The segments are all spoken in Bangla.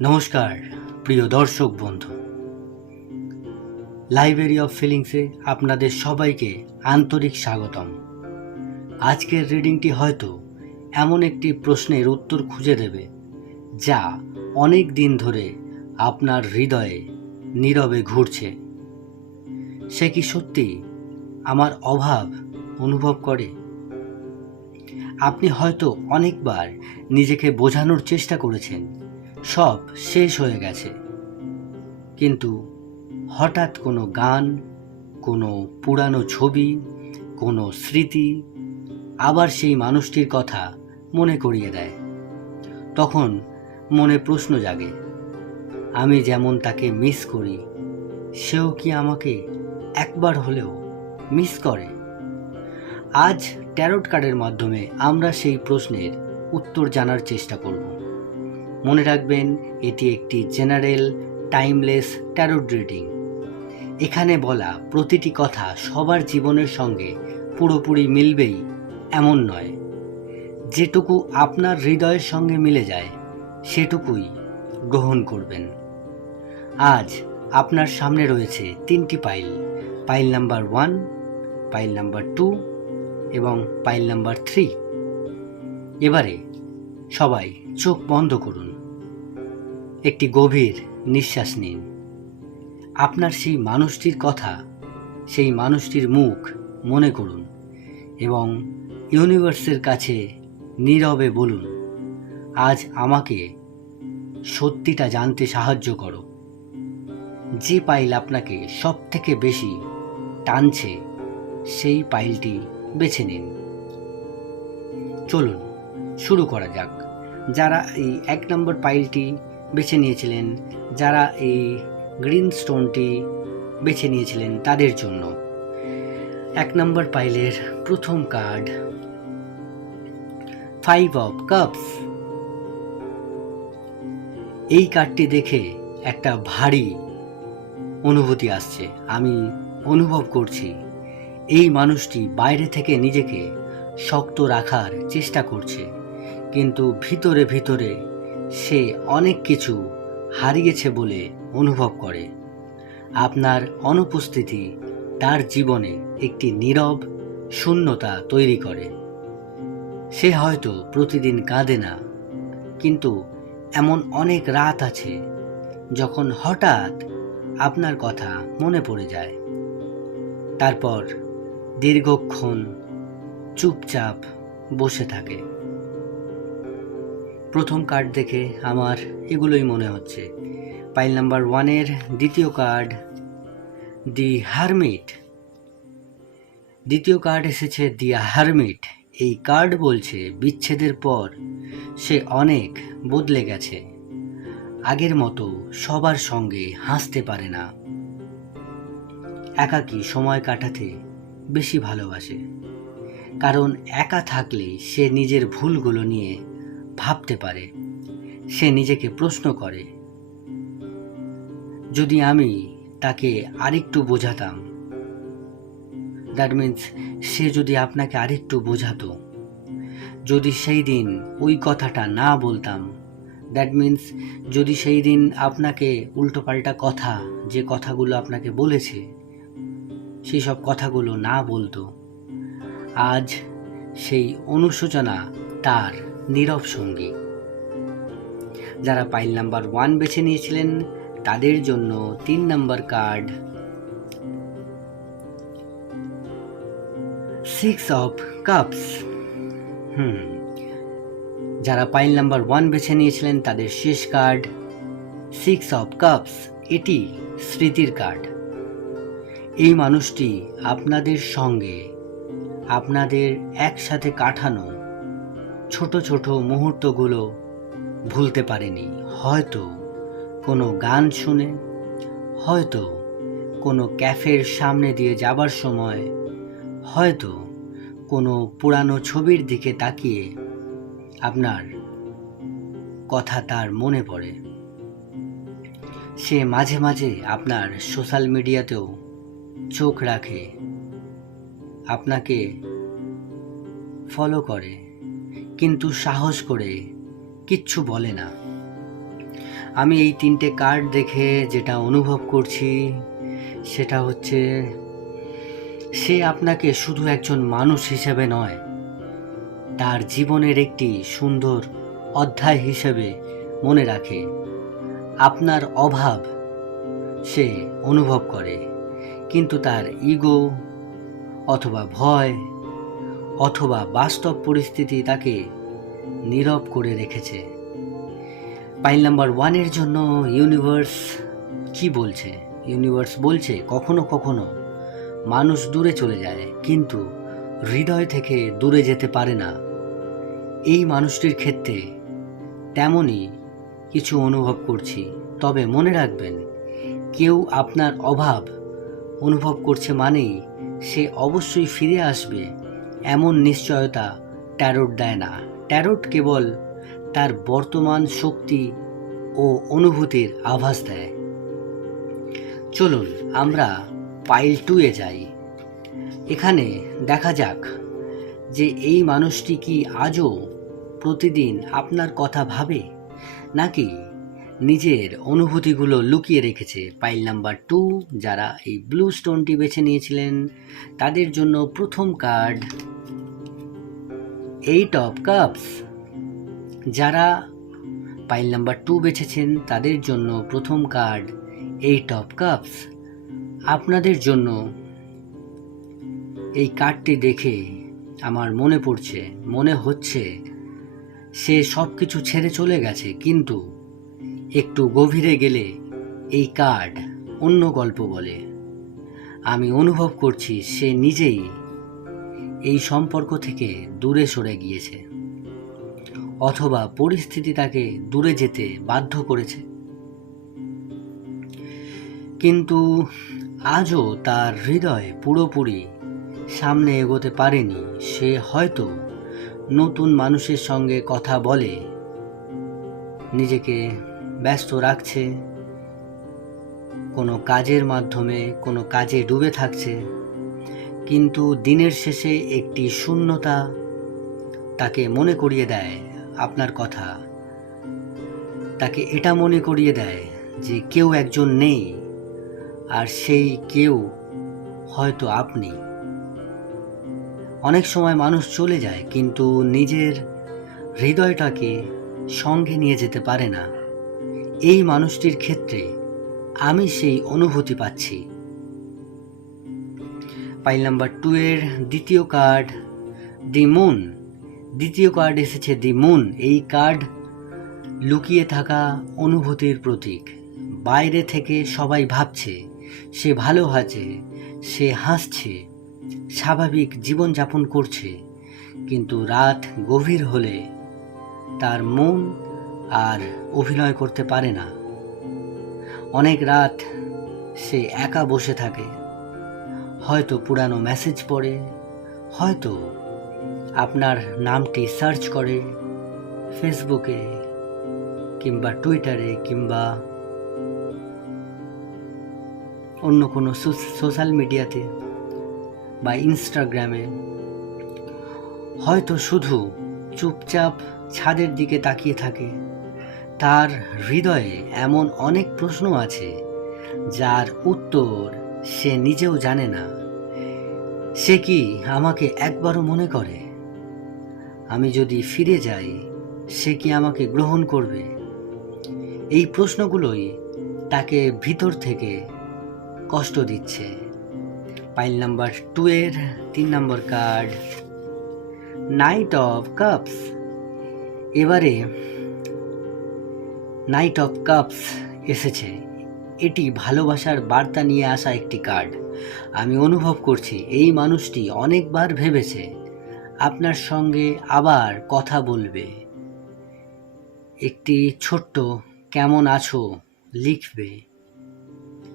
নমস্কার প্রিয় দর্শক বন্ধু, লাইব্রেরি অফ ফিলিংসে আপনাদের সবাইকে আন্তরিক স্বাগতম। আজকের রিডিংটি হয়তো এমন একটি প্রশ্নের উত্তর খুঁজে দেবে যা অনেক দিন ধরে আপনার হৃদয়ে নীরবে ঘুরছে। সে কি সত্যি আমার অভাব অনুভব করে? আপনি হয়তো অনেকবার নিজেকে বোঝানোর চেষ্টা করেছেন সব শেষ হয়ে গেছে, কিন্তু হঠাৎ কোনো গান, কোনো পুরানো ছবি, কোনো স্মৃতি আবার সেই মানুষটির কথা মনে করিয়ে দেয়। তখন মনে প্রশ্ন জাগে, আমি যেমন তাকে মিস করি, সেও কি আমাকে একবার হলেও মিস করে? আজ ট্যারোট কার্ডের মাধ্যমে আমরা সেই প্রশ্নের উত্তর জানার চেষ্টা করব। মনে রাখবেন, এটি একটি জেনারেল টাইমলেস ট্যারোট রিডিং। এখানে বলা প্রতিটি কথা সবার জীবনের সঙ্গে পুরোপুরি মিলবেই এমন নয়। যেটুকু আপনার হৃদয়ের সঙ্গে মিলে যায় সেটুকুই গ্রহণ করবেন। আজ আপনার সামনে রয়েছে তিনটি pile, pile number 1, pile number 2 এবং পাইল নাম্বার 3। এবারে সবাই চোখ বন্ধ করুন, একটি গভীর নিঃশ্বাস নিন। আপনার সেই মানুষটির কথা, সেই মানুষটির মুখ মনে করুন এবং ইউনিভার্সের কাছে নীরবে বলুন, আজ আমাকে সত্যিটা জানতে সাহায্য করো। যে পাইল আপনাকে সব থেকে বেশি টানছে সেই পাইলটি বেছে নিন। চলুন শুরু করা যাক। যারা এই 1 নম্বর পাইলটি বেছে নিয়েছিলেন, যারা এই গ্রিন স্টোনটি বেছে নিয়েছিলেন, তাদের জন্য 1 নম্বর পাইলের প্রথম কার্ড, 5 অফ কাপস। এই কার্ডটি দেখে একটা ভারী অনুভূতি আসছে। আমি অনুভব করছি এই মানুষটি বাইরে থেকে নিজেকে শক্ত রাখার চেষ্টা করছে, কিন্তু ভিতরে ভিতরে সে অনেক কিছু হারিয়েছে বলে অনুভব করে। আপনার অনুপস্থিতি তার জীবনে একটি নীরব শূন্যতা তৈরি করে। সে হয়তো প্রতিদিন কাঁদে না, কিন্তু এমন অনেক রাত আছে যখন হঠাৎ আপনার কথা মনে পড়ে যায়। তারপর দীর্ঘক্ষণ চুপচাপ বসে থাকে। প্রথম কার্ড দেখে আমার এগুলোই মনে হচ্ছে। পাইল নাম্বার 1-এর দ্বিতীয় কার্ড, দি হারমিট। দ্বিতীয় কার্ড এসেছে দি হারমিট। এই কার্ড বলছে বিচ্ছেদের পর সে অনেক বদলে গেছে। আগের মতো সবার সঙ্গে হাসতে পারে না, একাকী সময় কাটাতে বেশি ভালোবাসে। কারণ একা থাকলে সে নিজের ভুলগুলো নিয়ে ভাবতে পারে। সে নিজেকে প্রশ্ন করে, যদি আমি তাকে আরেকটু বোঝাতাম। দ্যাট মিন্স সে যদি আপনাকে আরেকটু বোঝাতো, যদি সেই দিন ওই কথাটা না বলতাম। দ্যাট মিন্স যদি সেই দিন আপনাকে উল্টোপাল্টা কথা, যে কথাগুলো আপনাকে বলেছে, সেই সব কথাগুলো না বলতো, আজ সেই অনুশোচনা তার নীরব সঙ্গী। যারা পাইল নাম্বার 1 বেছে নিয়েছিলেন তাদের জন্য 3 নম্বর কার্ড, 6 অফ কাপস। যারা পাইল নাম্বার 1 বেছে নিয়েছিলেন তাদের শেষ কার্ড, 6 অফ কাপস। এটি স্মৃতির কার্ড। এই মানুষটি আপনাদের সঙ্গে আপনাদের একসাথে কাটানো ছোট ছোট মুহূর্তগুলো ভুলতে পারেনি। হয়তো কোনো গান শুনে, হয়তো কোনো ক্যাফের সামনে দিয়ে যাবার সময়, হয়তো কোনো পুরানো ছবির দিকে তাকিয়ে আপনার কথা তার মনে পড়ে। সে মাঝে মাঝে আপনার সোশ্যাল মিডিয়াতেও চোখ রাখে, আপনাকে ফলো করে, কিন্তু সাহস করে কিচ্ছু বলে না। আমি এই 3টে কার্ড দেখে যেটা অনুভব করছি সেটা হচ্ছে, সে আপনাকে শুধু একজন মানুষ হিসেবে নয়, তার জীবনের একটি সুন্দর অধ্যায় হিসেবে মনে রাখে। আপনার অভাব সে অনুভব করে, কিন্তু তার ইগো অথবা ভয় অথবা বাস্তব পরিস্থিতি তাকে নীরব করে রেখেছে। পাইল নাম্বার 1-এর জন্য ইউনিভার্স কি বলছে? ইউনিভার্স বলছে, কখনো কখনো মানুষ দূরে চলে যায়, কিন্তু হৃদয় থেকে দূরে যেতে পারে না। এই মানুষটির ক্ষেত্রে তেমনই কিছু অনুভব করছি। তবে মনে রাখবেন, কেউ আপনার অভাব অনুভব করছে মানেই সে অবশ্যই ফিরে আসবে এমন নিশ্চয়তা ট্যারোট দেয় না। ট্যারোট কেবল তার বর্তমান শক্তি ও অনুভূতির আভাস দেয়। চলুন আমরা পাইল 2-এ যাই। এখানে দেখা যাক যে এই মানুষটি কি আজও প্রতিদিন আপনার কথা ভাবে, নাকি নিজের অনুভূতিগুলো লুকিয়ে রেখেছে। পাইল নাম্বার 2, যারা এই ব্লু স্টোনটি বেছে নিয়েছিলেন তাদের জন্য প্রথম কার্ড 8 অফ কাপস। যারা পাইল নাম্বার 2 বেছেছেন তাদের জন্য প্রথম কার্ড 8 অফ কাপস। আপনাদের জন্য এই কার্ডটি দেখে আমার মনে হচ্ছে সে সব কিছু ছেড়ে চলে গেছে, কিন্তু একটু গভীরে গেলে এই কার্ড অন্য গল্প বলে। আমি অনুভব করছি সে নিজেই এই সম্পর্ক থেকে দূরে সরে গিয়েছে, অথবা পরিস্থিতি তাকে দূরে যেতে বাধ্য করেছে, কিন্তু আজও তার হৃদয় পুরোপুরি সামনে এগোতে পারেনি। সে হয়তো নতুন মানুষের সঙ্গে কথা বলে, নিজেকে ব্যস্ত রাখছে, কোনো কাজের মাধ্যমে কোনো কাজে ডুবে থাকছে, কিন্তু দিনের শেষে একটি শূন্যতা তাকে মনে করিয়ে দেয় আপনার কথা। তাকে এটা মনে করিয়ে দেয় যে কেউ একজন নেই, আর সেই কেউ হয়তো আপনি। অনেক সময় মানুষ চলে যায়, কিন্তু নিজের হৃদয়টাকে সঙ্গে নিয়ে যেতে পারে না। এই মানুষটির ক্ষেত্রে আমি সেই অনুভূতি পাচ্ছি। পাইল নাম্বার 2-এর দ্বিতীয় কার্ড দি মুন। দ্বিতীয় কার্ড এসেছে দি মুন। এই কার্ড লুকিয়ে থাকা অনুভূতির প্রতীক। বাইরে থেকে সবাই ভাবছে সে ভালো আছে, সে হাসছে, স্বাভাবিক জীবনযাপন করছে, কিন্তু রাত গভীর হলে তার মন আর অভিনয় করতে পারে না। অনেক রাত সে একা বসে থাকে, হয়তো পুরানো মেসেজ পড়ে, হয়তো আপনার নামটি সার্চ করে ফেসবুকে কিংবা টুইটারে কিংবা অন্য কোনো সোশ্যাল মিডিয়াতে বা ইনস্টাগ্রামে। হয়তো শুধু চুপচাপ ছাদের দিকে তাকিয়ে থাকে। তার হৃদয়ে এমন অনেক প্রশ্ন আছে যার উত্তর সে নিজেও জানে না। সে কি আমাকে একবারও মনে করে? আমি যদি ফিরে যাই, সে কি আমাকে গ্রহণ করবে? এই প্রশ্নগুলোই তাকে ভিতর থেকে কষ্ট দিচ্ছে। পাইল নাম্বার 2-এর 3 নম্বর কার্ড নাইট অফ কাপস। এবারে নাইট অফ কাপস এসেছে। এটি ভালোবাসার বার্তা নিয়ে আসা একটি কার্ড। আমি অনুভব করছি এই মানুষটি অনেকবার ভেবেছে আপনার সঙ্গে আবার কথা বলবে। একটি ছোট্ট কেমন আছো লিখবে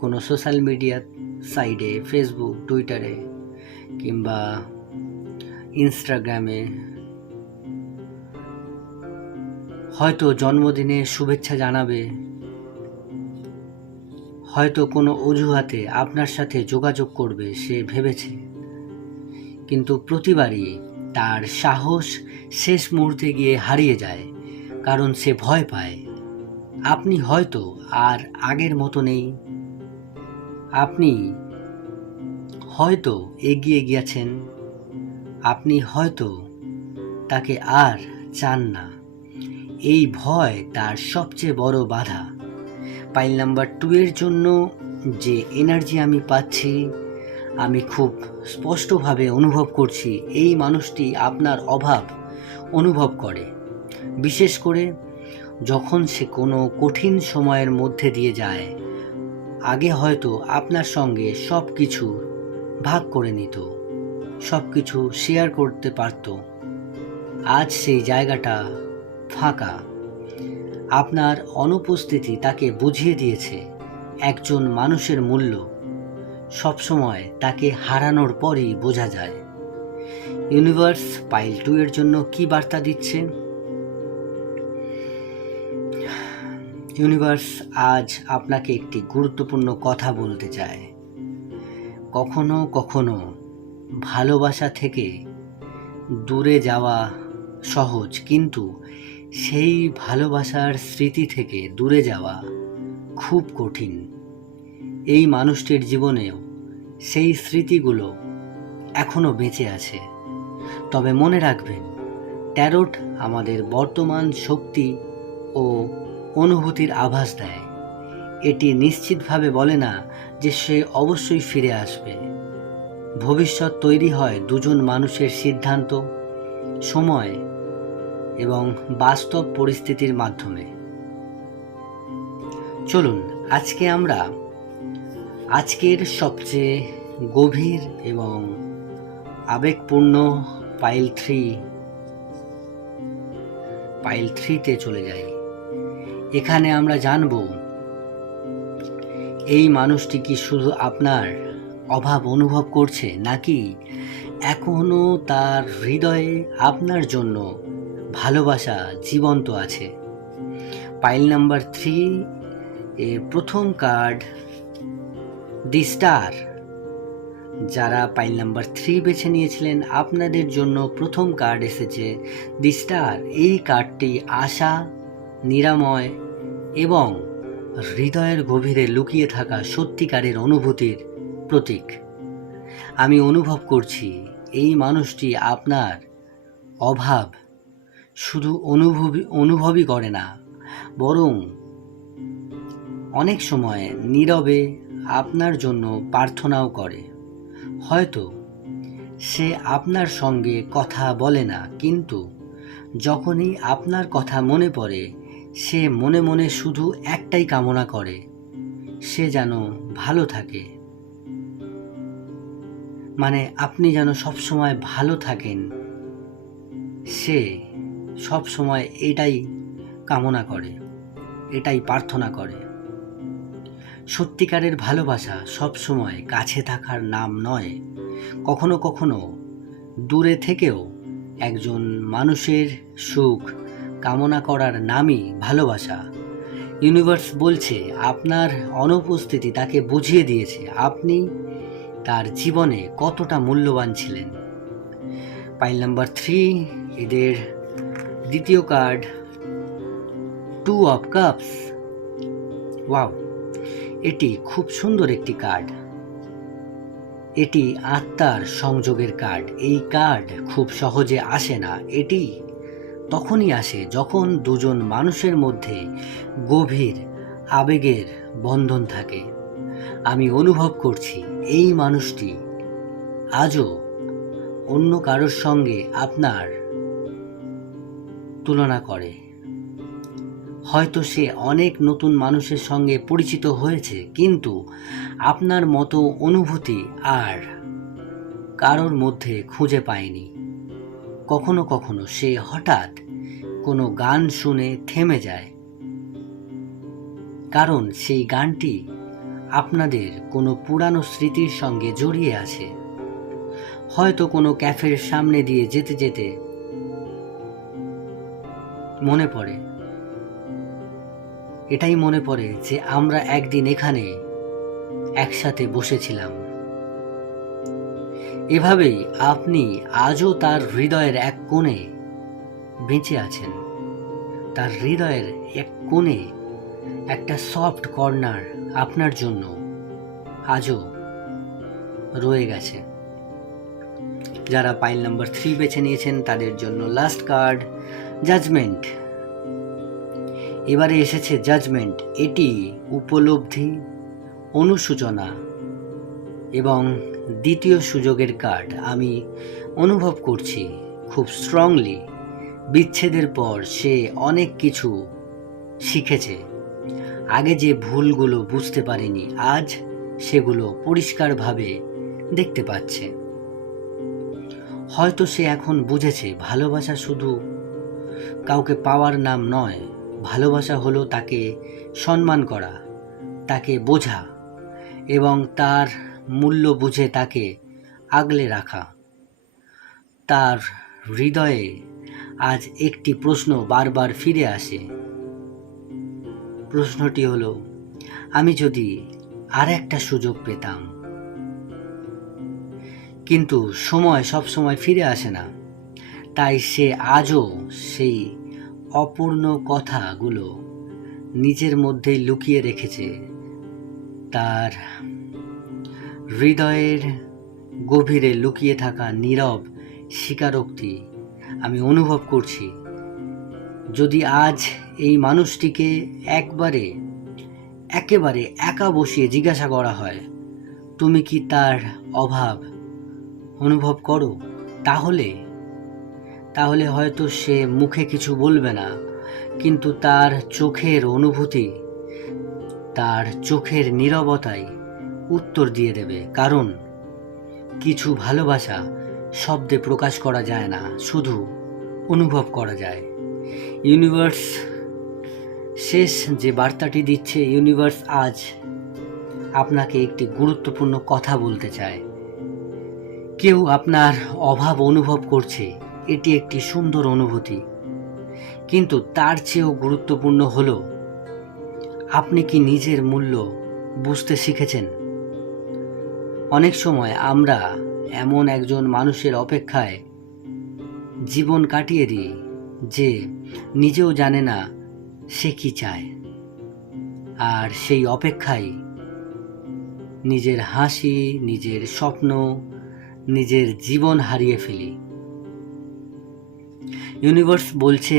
কোনো সোশ্যাল মিডিয়া সাইটে, ফেসবুক, টুইটারে কিংবা ইনস্টাগ্রামে। হয়তো জন্মদিনে শুভেচ্ছা জানাবে, হয়তো কোনো অজুহাতে আপনার সাথে যোগাযোগ করবে সে ভেবেছে, কিন্তু প্রতিবারই তার সাহস শেষ মুহূর্তে গিয়ে হারিয়ে যায়, কারণ সে ভয় পায় আপনি হয়তো আর আগের মতো নেই, আপনি হয়তো এগিয়ে গিয়েছেন, আপনি হয়তো তাকে আর চান না। এই ভয় তার সবচেয়ে বড় বাধা। পাইল নাম্বার 2 এর জন্য যে এনার্জি আমি পাচ্ছি, আমি খুব স্পষ্টভাবে অনুভব করছি এই মানুষটি আপনার অভাব অনুভব করে, বিশেষ করে যখন সে কোনো কঠিন সময়ের মধ্যে দিয়ে যায়। আগে হয়তো আপনার সঙ্গে সব কিছু ভাগ করে নিত, সব কিছু শেয়ার করতে পারত। আজ সেই জায়গাটা ফাঁকা। আপনার অনুপস্থিতি তাকে বুঝিয়ে দিয়েছে একজন মানুষের মূল্য সবসময় তাকে হারানোর পরই বোঝা যায়। ইউনিভার্স পাইল 2 এর জন্য কি বার্তা দিচ্ছে? ইউনিভার্স আজ আপনাকে একটি গুরুত্বপূর্ণ কথা বলতে চায়। কখনো কখনো ভালোবাসা থেকে দূরে যাওয়া সহজ, কিন্তু সেই ভালোবাসার স্মৃতি থেকে দূরে যাওয়া খুব কঠিন। এই মানুষটির জীবনেও সেই স্মৃতিগুলো এখনো বেঁচে আছে। তবে মনে রাখবেন, ট্যারোট আমাদের বর্তমান শক্তি ও অনুভূতির আভাস দেয়। এটি নিশ্চিতভাবে বলে না যে সে অবশ্যই ফিরে আসবে। ভবিষ্যৎ তৈরি হয় দুজন মানুষের সিদ্ধান্ত, সময় এবং বাস্তব পরিস্থিতির মাধ্যমে। চলুন আজকে আমরা আজকের সবচেয়ে গভীর এবং আবেগপূর্ণ পাইল 3তে চলে যাই। এখানে আমরা জানব এই মানুষটি কি শুধু আপনার অভাব অনুভব করছে, নাকি এখনো তার হৃদয়ে আপনার জন্য ভালোবাসা জীবন্ত আছে। পাইল নাম্বার 3 এর প্রথম কার্ড দি স্টার। যারা পাইল নাম্বার 3 বেছে নিয়েছিলেন, আপনাদের জন্য প্রথম কার্ড এসেছে দি স্টার। এই কার্ডটি আশা, নিরাময় এবং হৃদয়ের গভীরে লুকিয়ে থাকা সত্যিকারের অনুভূতির প্রতীক। আমি অনুভব করছি এই মানুষটি আপনার অভাব শুধু অনুভবই করে না, বরং অনেক সময় নীরবে আপনার জন্য প্রার্থনাও করে। হয়তো সে আপনার সঙ্গে কথা বলে না, কিন্তু যখনই আপনার কথা মনে পড়ে, সে মনে মনে শুধু একটাই কামনা করে, সে যেন ভালো থাকে। মানে আপনি যেন সবসময় ভালো থাকেন, সে সব সময় এটাই কামনা করে, এটাই প্রার্থনা করে। সত্যিকারের ভালোবাসা সব সময় কাছে থাকার নাম নয়, কখনো কখনো দূরে থেকেও একজন মানুষের সুখ কামনা করার নামই ভালোবাসা। ইউনিভার্স বলছে আপনার অনুপস্থিতি তাকে বুঝিয়ে দিয়েছে আপনি তার জীবনে কতটা মূল্যবান ছিলেন। পাইল নাম্বার 3 এদের দ্বিতীয় কার্ড 2 অফ কাপস। ওয়াও, এটি খুব সুন্দর একটি কার্ড। এটি আত্মার সংযোগের কার্ড। এই কার্ড খুব সহজে আসে না। এটি তখনই আসে যখন দুজন মানুষের মধ্যে গভীর আবেগের বন্ধন থাকে। আমি অনুভব করছি এই মানুষটি আজও অন্য কারোর সঙ্গে আপনার তুলনা করে। হয়তো সে অনেক নতুন মানুষের সঙ্গে পরিচিত হয়েছে, কিন্তু আপনার মতো অনুভূতি আর কারোর মধ্যে খুঁজে পায়নি। কখনো কখনো সে হঠাৎ কোনো গান শুনে থেমে যায়, কারণ সেই গানটি আপনাদের কোনো পুরানো স্মৃতির সঙ্গে জড়িয়ে আছে। হয়তো কোনো ক্যাফের সামনে দিয়ে যেতে যেতে মনে পড়ে, এটাই মনে পড়ে যে আমরা একদিন এখানে একসাথে বসেছিলাম। এভাবেই আপনি আজও তার হৃদয়ের এক কোণে বেঁচে আছেন। তার হৃদয়ের এক কোণে একটা সফট কর্নার আপনার জন্য আজও রয়ে গেছে। যারা পাইল নাম্বার 3 বেছে নিয়েছেন তাদের জন্য লাস্ট কার্ড জাজমেন্ট। এবারে এসেছে জাজমেন্ট। এটি উপলব্ধি, অনুশোচনা এবং দ্বিতীয় সুযোগের কার্ড। আমি অনুভব করছি খুব স্ট্রংলি বিচ্ছেদের পর সে অনেক কিছু শিখেছে। আগে যে ভুলগুলো বুঝতে পারেনি আজ সেগুলো পরিষ্কারভাবে দেখতে পাচ্ছে। হয়তো সে এখন বুঝেছে ভালোবাসা শুধু কাউকে পাওয়ার নাম নয়। ভালোবাসা হলো তাকে সম্মান করা, তাকে বোঝা এবং তার মূল্য বুঝে তাকে আগলে রাখা। তার হৃদয়ে আজ একটি প্রশ্ন বারবার ফিরে আসে। প্রশ্নটি হলো, আমি যদি আর একটা সুযোগ পেতাম। কিন্তু সময় সব সময় ফিরে আসে না, তাই সে আজও সেই অপূর্ণ কথাগুলো নিজের মধ্যেই লুকিয়ে রেখেছে। তার হৃদয়ের গভীরে লুকিয়ে থাকা নীরব স্বীকারোক্তি আমি অনুভব করছি। যদি আজ এই মানুষটিকে একেবারে একা বসিয়ে জিজ্ঞাসা করা হয়, তুমি কি তার অভাব অনুভব করো, তাহলে হয়তো সে মুখে কিছু বলবে না, কিন্তু তার চোখের অনুভূতি, তার চোখের নীরবতায় উত্তর দিয়ে দেবে। কারণ কিছু ভালোবাসা শব্দে প্রকাশ করা যায় না, শুধু অনুভব করা যায়। ইউনিভার্স শেষ যে বার্তাটি দিচ্ছে, ইউনিভার্স আজ আপনাকে একটি গুরুত্বপূর্ণ কথা বলতে চায়। কেউ আপনার অভাব অনুভব করছে, এটি একটি সুন্দর অনুভূতি, কিন্তু তার চেয়েও গুরুত্বপূর্ণ হলো আপনি কি নিজের মূল্য বুঝতে শিখেছেন। অনেক সময় আমরা এমন একজন মানুষের অপেক্ষায় জীবন কাটিয়ে দিই যে নিজেও জানে না সে কি চায়, আর সেই অপেক্ষায় নিজের হাসি, নিজের স্বপ্ন, নিজের জীবন হারিয়ে ফেলি। ইউনিভার্স বলছে,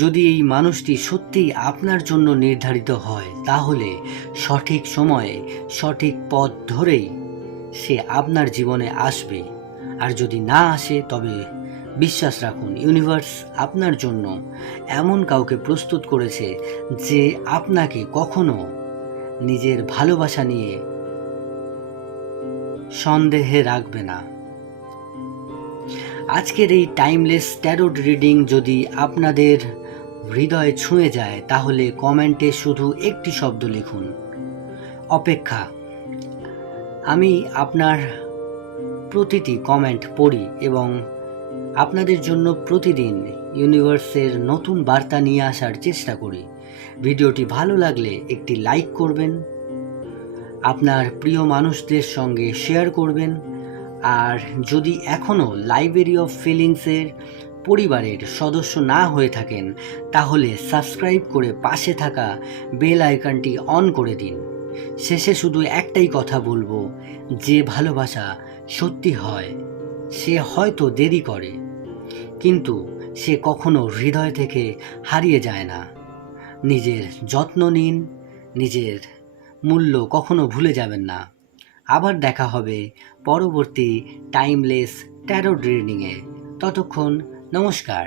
যদি এই মানুষটি সত্যিই আপনার জন্য নির্ধারিত হয়, তাহলে সঠিক সময়ে সঠিক পথ ধরেই সে আপনার জীবনে আসবে। আর যদি না আসে, তবে বিশ্বাস রাখুন, ইউনিভার্স আপনার জন্য এমন কাউকে প্রস্তুত করেছে যে আপনাকে কখনো নিজের ভালোবাসা নিয়ে সন্দেহে রাখবে না। আজকের এই টাইমলেস ট্যারোট রিডিং যদি আপনাদের হৃদয়ে ছুঁয়ে যায়, তাহলে কমেন্টে শুধু একটি শব্দ লিখুন, অপেক্ষা। আমি আপনার প্রতিটি কমেন্ট পড়ি এবং আপনাদের জন্য প্রতিদিন ইউনিভার্সের নতুন বার্তা নিয়ে আসার চেষ্টা করি। ভিডিওটি ভালো লাগলে একটি লাইক করবেন, আপনার প্রিয় মানুষদের সঙ্গে শেয়ার করবেন, আর যদি এখনও লাইব্রেরি অফ ফিলিংসের পরিবারের সদস্য না হয়ে থাকেন, তাহলে সাবস্ক্রাইব করে পাশে থাকা বেল আইকনটি অন করে দিন। শেষে শুধু একটাই কথা বলবো, যে ভালোবাসা সত্যি হয় সে হয়তো দেরি করে, কিন্তু সে কখনো হৃদয় থেকে হারিয়ে যায় না। নিজের যত্ন নিন, নিজের মূল্য কখনো ভুলে যাবেন না। আবার দেখা হবে পরবর্তী টাইমলেস ট্যারোট রিডিংয়ে। ততক্ষণ নমস্কার।